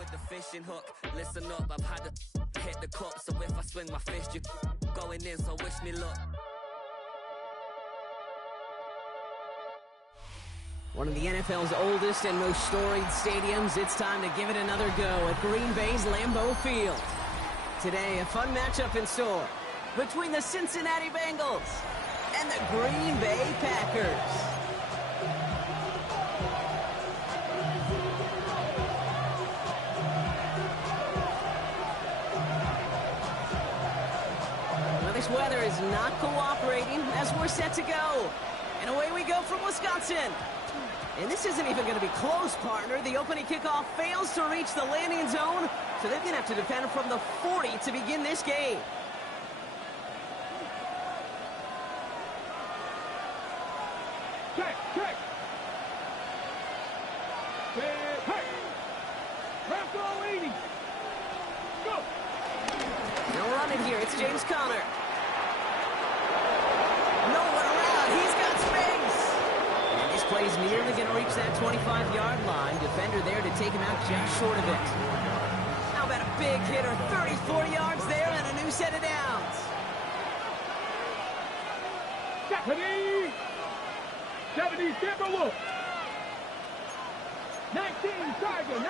with the fishing hook. Listen up, I've had to hit the cup, so if I swing my fist, you going in, so wish me luck. One of the NFL's oldest and most storied stadiums, it's time to give it another go at Green Bay's Lambeau Field. Today, a fun matchup in store between the Cincinnati Bengals and the Green Bay Packers. Well, this weather is not cooperating as we're set to go. And away we go from Wisconsin. And this isn't even going to be close, partner. The opening kickoff fails to reach the landing zone, so they're going to have to defend from the 40 to begin this game. Check. Hey. Wrap all 80. Go. No running here. It's James Conner. No one around. He's got space. And this play's nearly going to reach that 25-yard line. Defender there to take him out just short of it. How about a big hitter? 34 yards there and a new set of downs. 70 Timberwolves. 19 Tiger.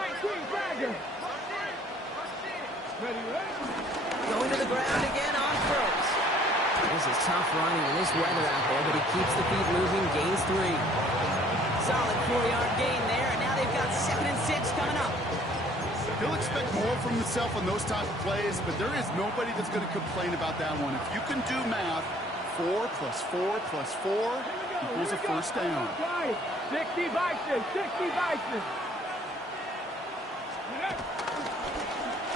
Ready. Going to the ground again on first. This is tough running in this weather out there, but he keeps the feet moving, gains 3. Solid 4-yard gain there, and now they've got 2nd and 6 coming up. He'll expect more from himself on those type of plays, but there is nobody that's going to complain about that one. If you can do math, 4 plus 4 plus 4 equals a first down. 60 Vikings.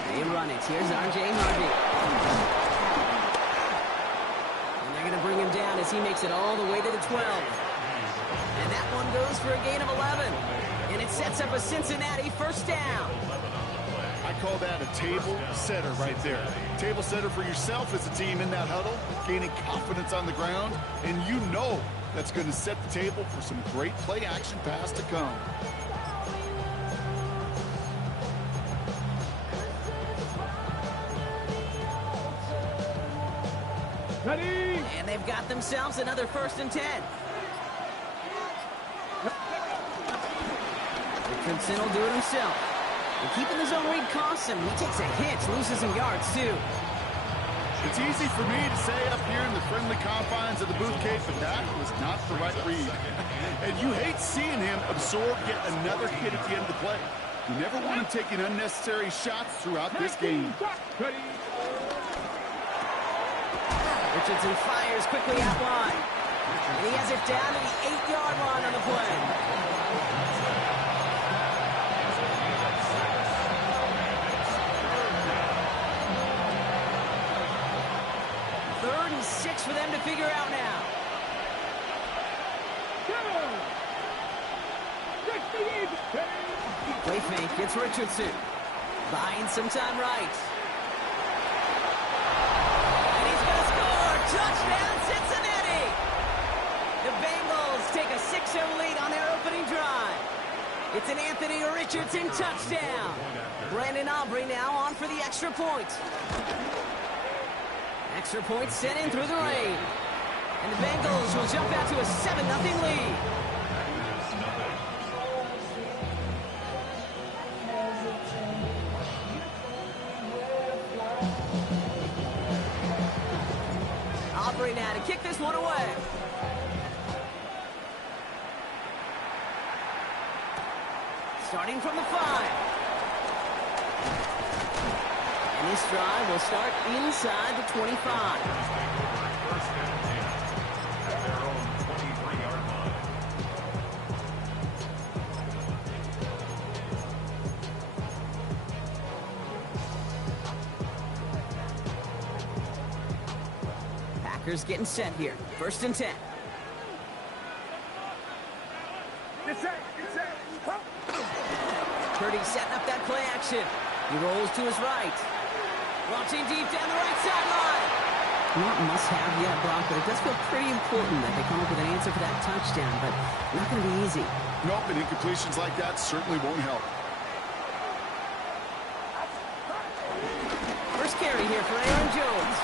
They run it. Here's R.J. Harvey. And they're going to bring him down as he makes it all the way to the 12. And that one goes for a gain of 11. And it sets up a Cincinnati first down. I call that a table setter right there. Table setter for yourself as a team in that huddle, gaining confidence on the ground, and you know that's going to set the table for some great play action pass to come. Ready. And they've got themselves another 1st and 10. Richardson will do it himself. And keeping the zone read costs him. He takes a hit, loses some yards too. It's easy for me to say up here in the friendly confines of the booth cave, but that was not the right read. And you hate seeing him absorb yet another hit at the end of the play. You never want him taking unnecessary shots throughout this game. Richardson fires quickly out wide. And he has it down to the 8-yard line on the play. Third and 6 for them to figure out now. Play fake, it's Richardson. Buying some time right. And he's going to score! Touchdown, Cincinnati! The Bengals take a 6-0 lead on their opening drive. It's an Anthony Richardson touchdown. Brandon Aubrey now on for the extra point. Extra point sent in through the rain. And the Bengals will jump out to a 7-0 lead. Aubrey now to kick this one away. Starting from the 5. And this drive will start inside the 25. Packers getting set here. 1st and 10. Purdy setting up that play action. He rolls to his right. Launching deep down the right sideline. Not must-have yet, Brock, but it does feel pretty important that they come up with an answer for that touchdown, but not going to be easy. Nope, and incompletions like that certainly won't help. carry here for Aaron Jones.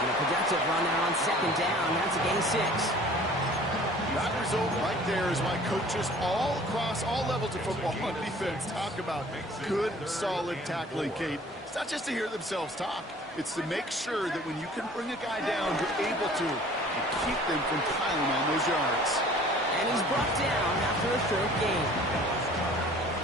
And a productive run there on second down. That's a gain 6. That result right there is why coaches all across all levels of football on defense talk about good, solid tackling, Kate. It's not just to hear themselves talk. It's to make sure that when you can bring a guy down, you're able to and keep them from piling on those yards. And he's brought down after a short gain.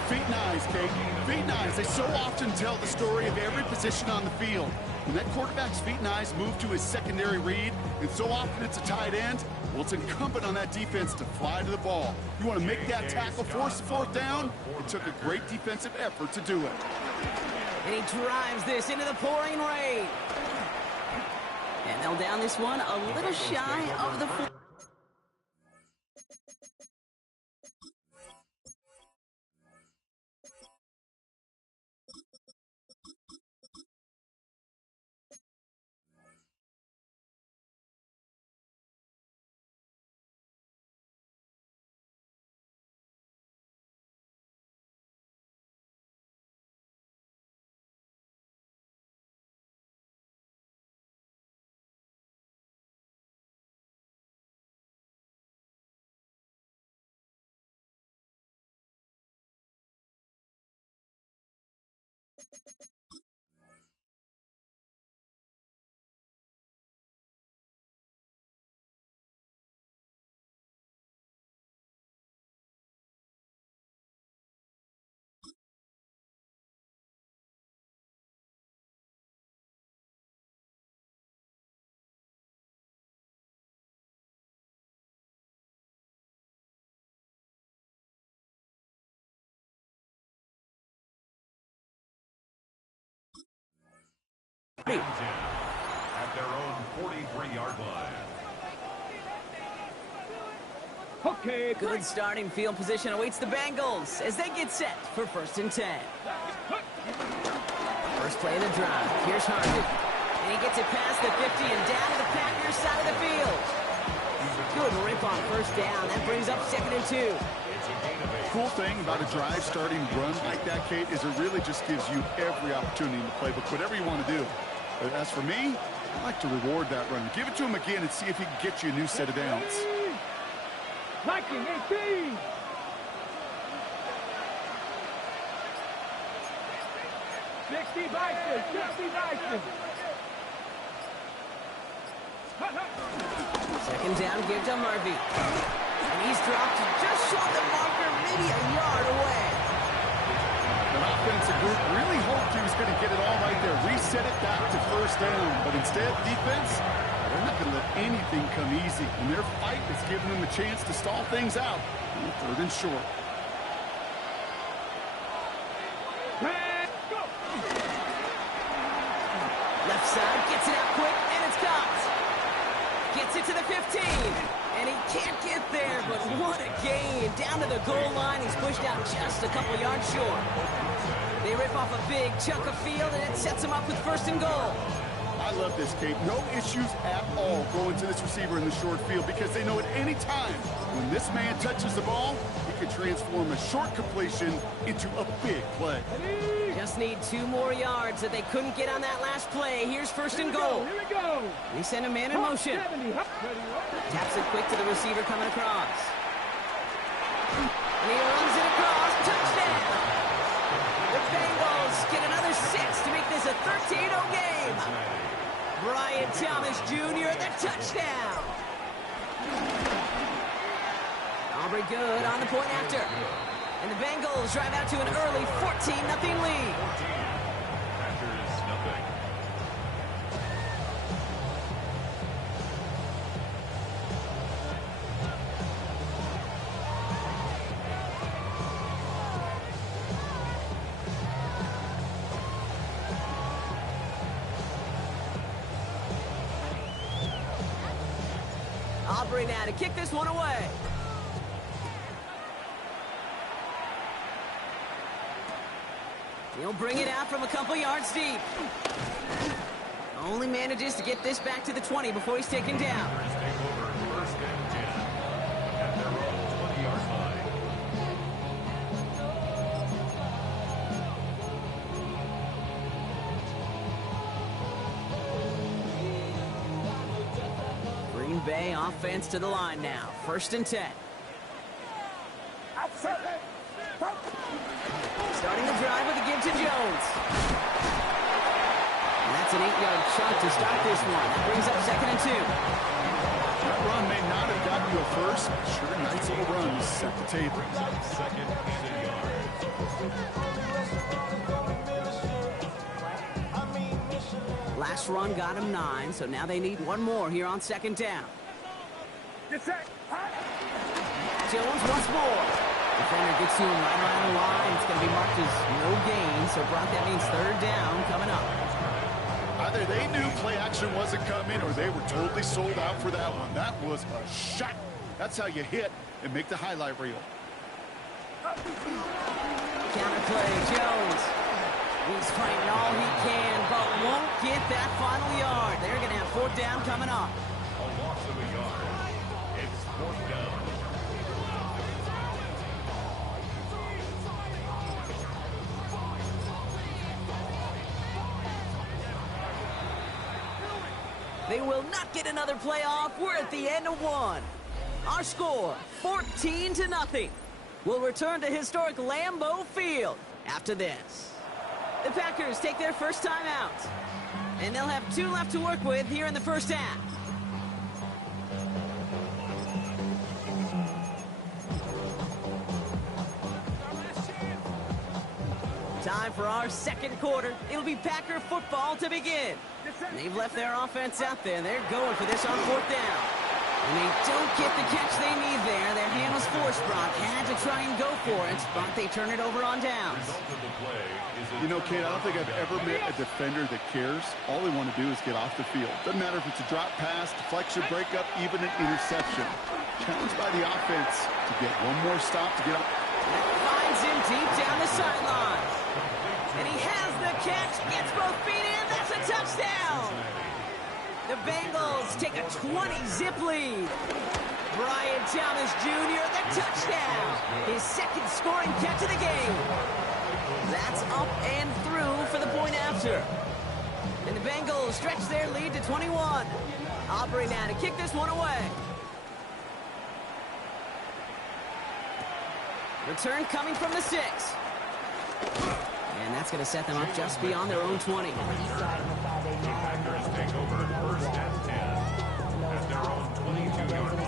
Feet and eyes, Kate. Feet and eyes. They so often tell the story of every position on the field. When that quarterback's feet and eyes move to his secondary read, and so often it's a tight end, well, it's incumbent on that defense to fly to the ball. You want to make that tackle, force the fourth down? It took a great defensive effort to do it. And he drives this into the pouring rain. And they'll down this one a little shy of the 4. At their own 43-yard line. Okay, Good starting field position awaits the Bengals as they get set for 1st and 10. First play of the drive. Here's Harvey. And he gets it past the 50 and down to the Packers side of the field. Good rip on first down. That brings up 2nd and 2. Cool thing about a drive starting run like that, Kate, is it really just gives you every opportunity in the playbook, whatever you want to do. But as for me, I like to reward that run. Give it to him again and see if he can get you a new set of downs. Liking 18. Sixty Bison. Second down, give to Harvey. And he's dropped just short the marker, maybe a yard away. The offensive group really hoped he was going to get it all right there, reset it back to first down. But instead, defense, they're not going to let anything come easy. And their fight is giving them a chance to stall things out. 3rd and short. Left side, gets it out quick, and it's caught. Gets it to the 15, and he can't get there, but what a gain. Down to the goal line, he's pushed out just a couple yards short. They rip off a big chunk of field, and it sets him up with 1st and goal. I love this, Kate. No issues at all going to this receiver in the short field because they know at any time when this man touches the ball, he can transform a short completion into a big play. Just need 2 more yards that they couldn't get on that last play. Here's 1st and goal. Here we go. They send a man in motion. 70. Taps it quick to the receiver coming across. And he runs it across. Touchdown! The Bengals get another 6 to make this a 13-0 game. Brian Thomas Jr. the touchdown. Aubrey good on the point after. And the Bengals drive out to an early 14-0 lead. Packers nothing. Aubrey now to kick this one away. He'll bring it out from a couple yards deep. Only manages to get this back to the 20 before he's taken down. Packers take over 1st and 10 at their own 20-yard line. Bay offense to the line now. 1st and 10. Starting the drive with a give to Jones. And that's an 8-yard chunk to start this one. That brings up 2nd and 2. That run may not have gotten you a first. Sure, nice little run to set the table. Second and yards. Last run got him 9, so now they need one more here on 2nd down. Jones once more. Defender gets to him right around the line. It's going to be marked as no gain, so Brock, that means 3rd down coming up. Either they knew play action wasn't coming or they were totally sold out for that one. That was a shot. That's how you hit and make the highlight reel. Counter play, Jones. He's fighting all he can, but won't get that final yard. They're going to have 4th down coming up. A loss of a yard. It's 4th down. They will not get another play off. We're at the end of 1. Our score, 14-0. We'll return to historic Lambeau Field after this. The Packers take their first time out, and they'll have 2 left to work with here in the 1st half. Time for our 2nd quarter. It'll be Packer football to begin. And they've left their offense out there. They're going for this on 4th down. And they don't get the catch they need there. Their hand was forced, Brock. Had to try and go for it, but they turn it over on downs. You know, Kate, I don't think I've ever met a defender that cares. All they want to do is get off the field. Doesn't matter if it's a drop pass, deflection, breakup, even an interception. Challenged by the offense to get one more stop to get up. That finds him deep down the sideline. And he has the catch, gets both feet in, that's a touchdown! The Bengals take a 20-zip lead. Brian Thomas Jr., the touchdown! His 2nd scoring catch of the game. That's up and through for the point after. And the Bengals stretch their lead to 21. Aubrey now to kick this one away. Return coming from the 6. And that's going to set them up just beyond their own 20. The Packers take over 1st and 10 at their own 22-yard line.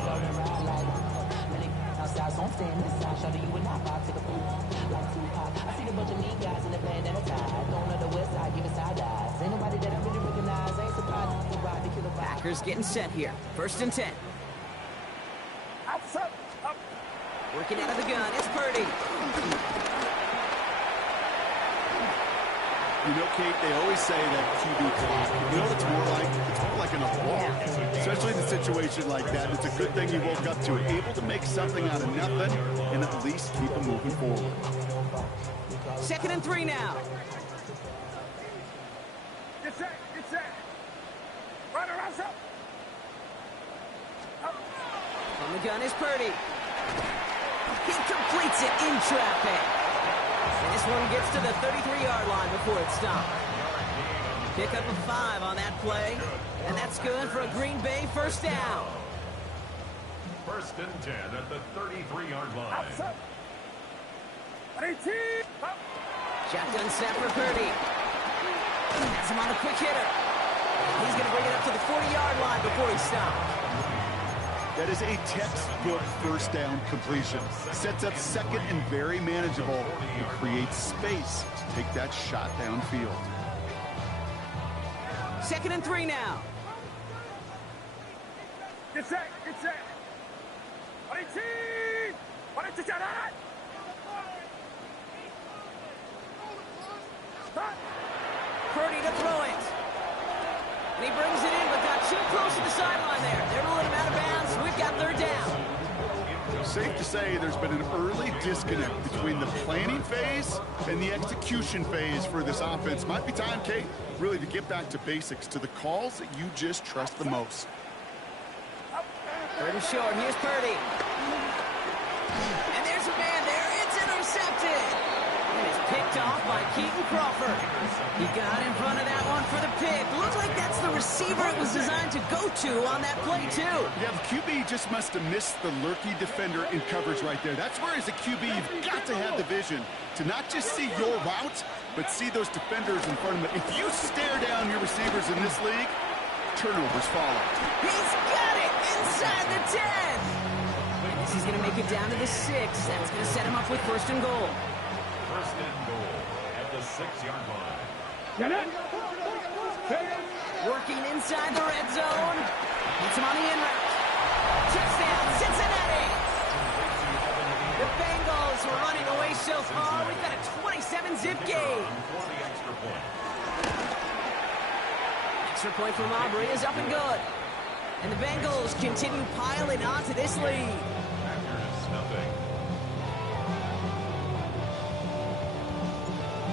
Packers getting set here. 1st and 10. Working out of the gun, it's Purdy. You know, Kate, they always say that QB clock. You know what it's more like? It's more like an walk. Especially in a situation like that. It's a good thing you woke up to it. Able to make something out of nothing and at least keep them moving forward. 2nd and 3 now. Get set, get set. Run around, up. On the gun is Purdy. He completes it in traffic. And this one gets to the 33-yard line before it stopped. Pick up a 5 on that play. And that's good for a Green Bay 1st down. 1st and 10 at the 33-yard line. 18. Shotgun snap for Purdy. Has him on a quick hitter. He's going to bring it up to the 40-yard line before he stops. That is a textbook 1st down completion. Sets up 2nd and very manageable and creates space to take that shot downfield. 2nd and 3 now. Get set, get set. 18. Purdy to throw it. And he brings it in, but got too close to the sideline there. They're ruling him out of bounds. We've got 3rd down. Safe to say there's been an early disconnect between the planning phase and the execution phase for this offense. Might be time, Kate, really to get back to basics, to the calls that you just trust the most. 3rd and short. Here's Purdy. And there's a man there. It's intercepted. And it's picked off by Keaton Crawford. He got in front of that one for the pick. Looks like that's the receiver it was designed to go to on that play, too. Yeah, the QB just must have missed the lurky defender in coverage right there. That's where, as a QB, you've got to have the vision to not just see your route, but see those defenders in front of them. If you stare down your receivers in this league, turnovers follow. He's got it inside the 10. And this is going to make it down to the 6. That's going to set him up with first and goal. First and goal at the 6-yard line. Get it. Working inside the red zone. Gets him on the in route. Touchdown, Cincinnati. The Bengals were running away so far. We've got a 27-zip game. Extra point from Aubrey is up and good. And the Bengals continue piling onto this lead.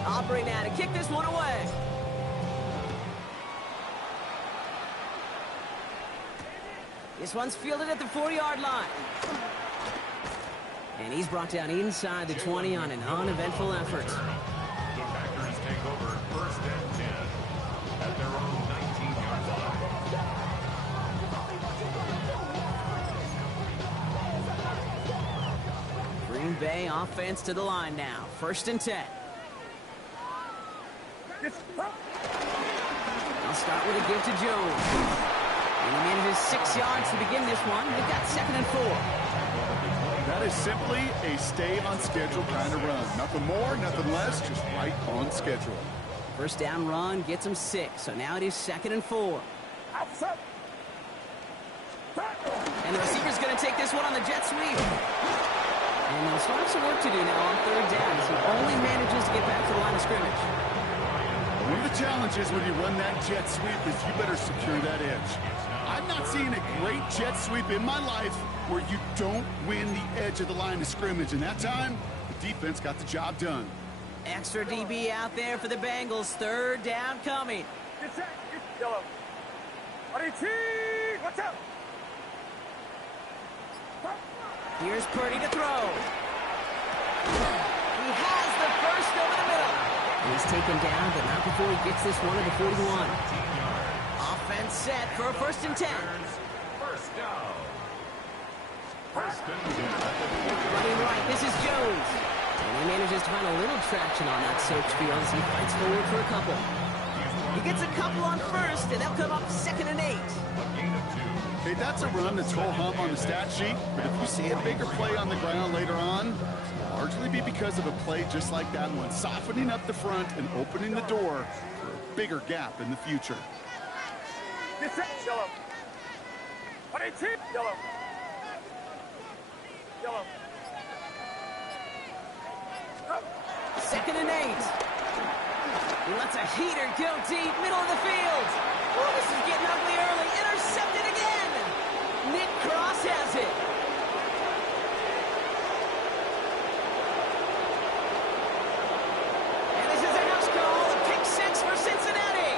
Aubrey now to kick this one away. This one's fielded at the 4-yard line. And he's brought down inside the 20 on an uneventful effort. The Packers take over first and 10 at their own 19-yard line. Green Bay offense to the line now. First and 10. I'll start with a give to Jones. And he manages 6 yards to begin this one. They've got second and 4. That is simply a stay-on-schedule kind of run. Nothing more, nothing less, just right on schedule. First down run gets him 6. So now it is second and 4. And the receiver's going to take this one on the jet sweep. And they'll still have some work to do now on third down as he only manages to get back to the line of scrimmage. One of the challenges when you run that jet sweep is you better secure that edge. I've not seen a great jet sweep in my life where you don't win the edge of the line of scrimmage. And that time, the defense got the job done. Extra DB out there for the Bengals. Third down coming. Yellow. Watch out. Here's Purdy to throw. He has the first over the middle. And he's taken down, but not before he gets this one to the 41. Offense set for a first and 10. First down. First and 10. Running right, this is Jones. And he manages to find a little traction on that search field as he fights forward for a couple. He gets a couple on first, and they'll come up second and 8. Hey, that's a run that's whole hum on the stat sheet, but if you see a bigger play on the ground later on, it'll largely be because of a play just like that one, softening up the front and opening the door for a bigger gap in the future. Yellow. Yellow. Yellow. Second and 8. He lets a heater go deep, middle of the field. Oh, this is getting ugly early. Intercepted again. Nick Cross has it. And this is a house call. A pick 6 for Cincinnati.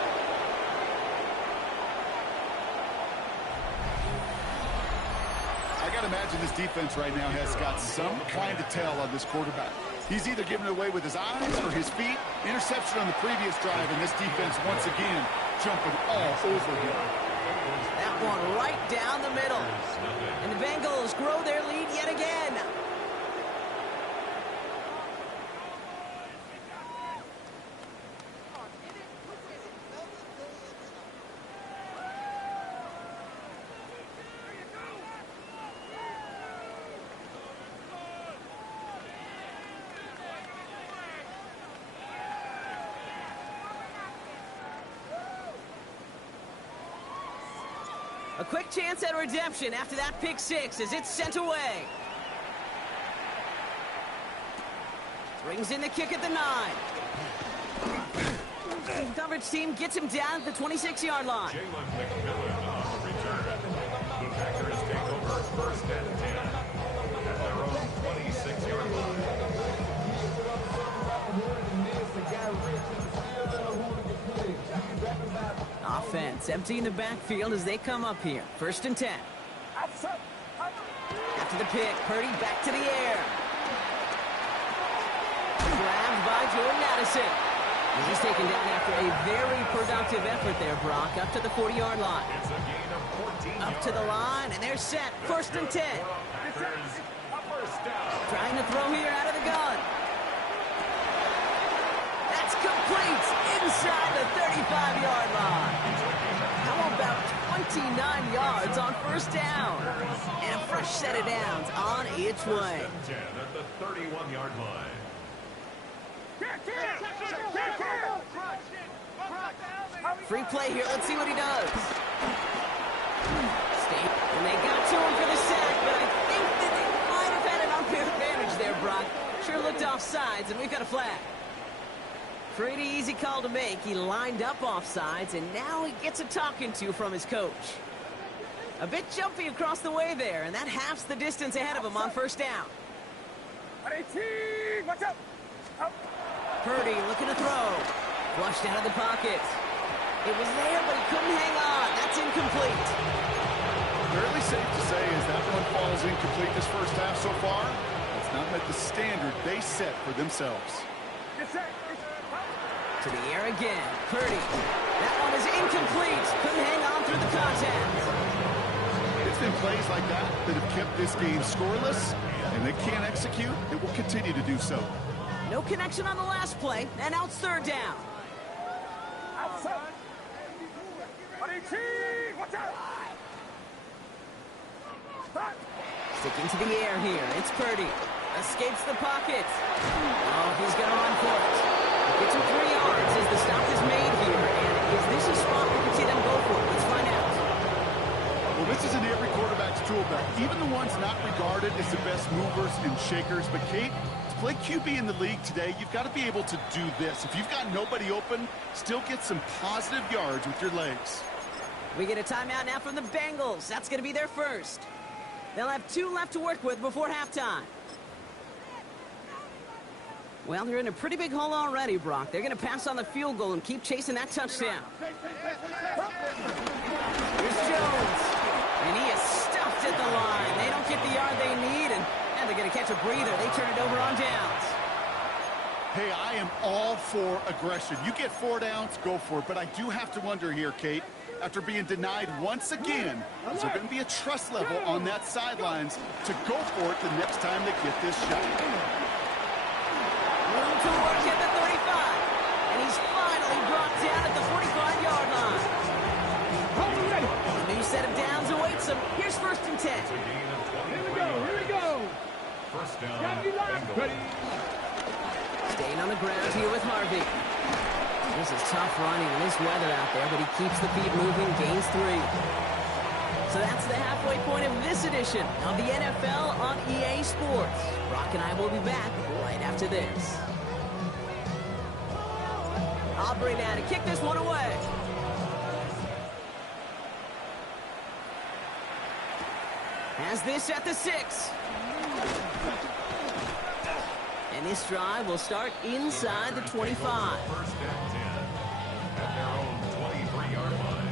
I got to imagine this defense right now has got some kind of tell on this quarterback. He's either giving it away with his eyes or his feet. Interception on the previous drive, and this defense once again jumping all over him. That one right down the middle. And the Bengals grow their lead yet again. A quick chance at redemption after that pick 6 as it's sent away. Brings in the kick at the 9. Coverage team gets him down at the 26-yard line. Jalen McMillan on the return. The Packers take over first and 10 at their own 26-yard line. Offense emptying the backfield as they come up here. First and 10. After the pick, Purdy back to the air. Grabbed by Jordan Addison. He's taken down after a very productive effort there, Brock, up to the 40-yard line. It's a gain of 14 Up to the line, and they're set. First and 10. Packers, a first down. Trying to throw here out of the gun. That's complete inside the 35-yard line. How about 29 yards on first down? And a fresh set of downs on its way. 10 at the 31-yard line. Free play here. Let's see what he does. And they got to him for the sack, but I think that they might have had an unfair advantage there, Brock. Sure looked offsides, and we've got a flag. Pretty easy call to make. He lined up offsides, and now he gets a talking to from his coach. A bit jumpy across the way there, and that halves the distance ahead of him on first down. Watch out! Purdy looking to throw. Flushed out of the pocket. It was there, but he couldn't hang on. That's incomplete. Fairly safe to say as that one falls incomplete this first half so far. It's not met the standard they set for themselves. To the air again. Purdy. That one is incomplete. Couldn't hang on through the contact. It's been plays like that that have kept this game scoreless, and they can't execute. It will continue to do so. No connection on the last play, and now it's third down. Outside! Watch out! Sticking to the air here. It's Purdy. Escapes the pocket. Oh, he's going to run for it. Gets him 3 yards as the stop is made here. And is this a spot we can see them go for? Let's find out. Well, this is in every quarterback's tool belt, even the ones not regarded as the best movers and shakers. But, Kate, to play QB in the league today, you've got to be able to do this. If you've got nobody open, still get some positive yards with your legs. We get a timeout now from the Bengals. That's going to be their first. They'll have 2 left to work with before halftime. Well, they're in a pretty big hole already, Brock. They're going to pass on the field goal and keep chasing that touchdown. Here's Jones. And he is stuffed at the line. They don't get the yard they need, and they're going to catch a breather. They turn it over on downs. Hey, I am all for aggression. You get 4 downs, go for it. But I do have to wonder here, Kate, after being denied once again, is there going to be a trust level on that sidelines to go for it the next time they get this shot? Room to work at the 35. And he's finally brought down at the 45-yard line. A new set of downs awaits him. Here's first and 10. It's a gain of 23 Here we go! First down, Bengals. Bengals. Staying on the ground here with Harvey. This is tough running in this weather out there, but he keeps the feet moving, gains 3. So that's the halfway point of this edition of the NFL on EA Sports. Brock and I will be back right after this. Aubrey now to kick this one away. Has this at the 6. And this drive will start inside the 25. First and 10 at their own 23-yard line.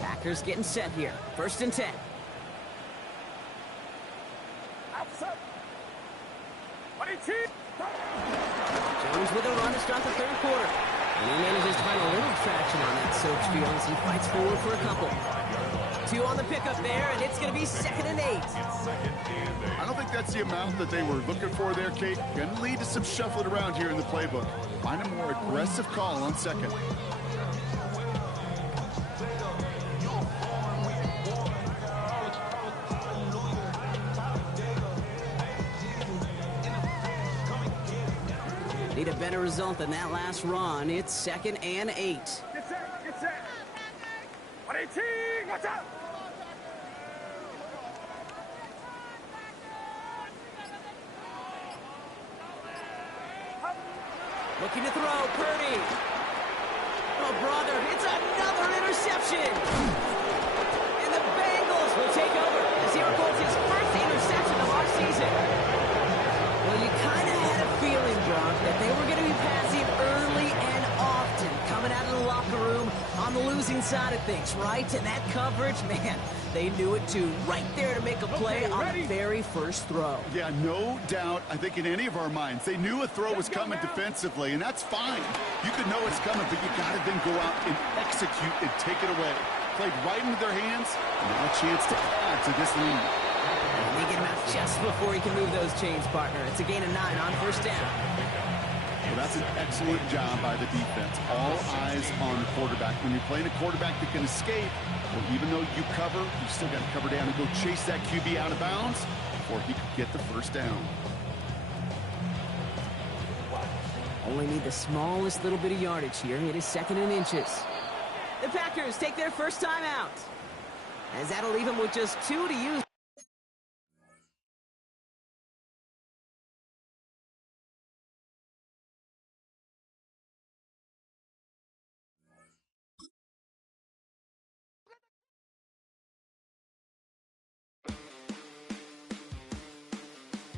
Packers getting set here. First and 10. Outside! Jones with a run to start the third quarter. And he manages to find a little traction on that soaked field as he fights forward for a couple. 2 on the pickup there, and it's going to be 2nd and 8. I don't think that's the amount that they were looking for there, Kate. Going to lead to some shuffling around here in the playbook. Find a more aggressive call on 2nd. Need a better result than that last run. It's 2nd and 8. Get set! 118! Watch out! Looking to throw, Purdy. Oh, brother, it's another interception. And the Bengals will take over as he records his first interception of our season. Well, you kind of had a feeling, Brock, that they were going to be passing early and often, coming out of the locker room, on the losing side of things, right? And that coverage, man, they knew it too. Right there to make a play on the very first throw. Yeah, no doubt. I think in any of our minds, they knew a throw was coming defensively, and that's fine. You could know it's coming, but you got to then go out and execute and take it away. Played right into their hands, and now a chance to add to this lead. And they get him out just before he can move those chains, partner. It's a gain of 9 on first down. Well, that's an excellent job by the defense. All eyes on the quarterback. When you're playing a quarterback that can escape, well, even though you cover, you still got to cover down and go chase that QB out of bounds before he could get the first down. Only need the smallest little bit of yardage here. It is 2nd and inches. The Packers take their first time out, as that'll leave them with just 2 to use